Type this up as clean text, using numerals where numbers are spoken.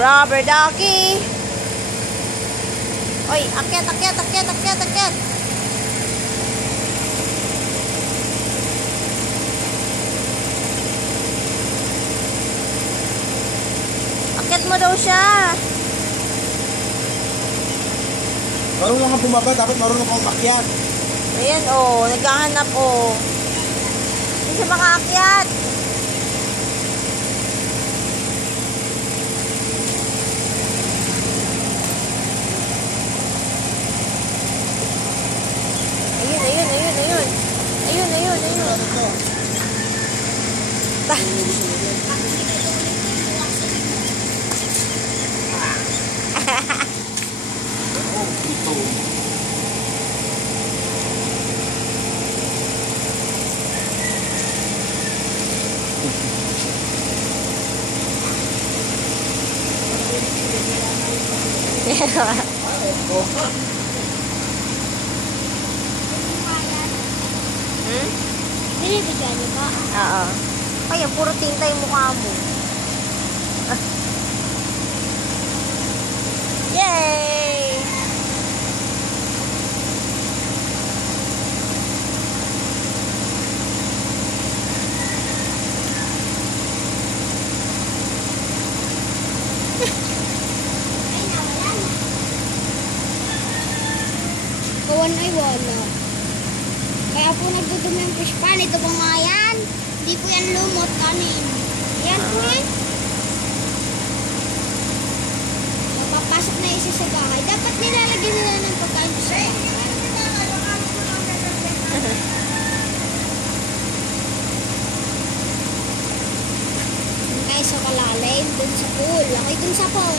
Rubber ducky. Oy, akyat, akyat, akyat, akyat, akyat. Akyat mo daw siya. Marunong kang bumaba, dapat marunong kang umakyat. Ayan, oh, naghahanap, oh. Hindi siya makaakyat. Ayun, ayun, ayun, ayun. Ayun, ayun, ayun. Binibigyan niyo ba? Oo. Kaya puro tinta yung mukha mo. Yay! Ay, nawala na. Kawan ay wala. Kaya po nagdudumi yung fish pan. Ito po mga yan. Hindi po yan lumot kanin. Yan po yan. Mapapasok na isa sa bahay. Dapat nilalagyan nila ng pagkain sa bahay. Guys, sa kalalim, dun sa pool. Okay, dun sa pool.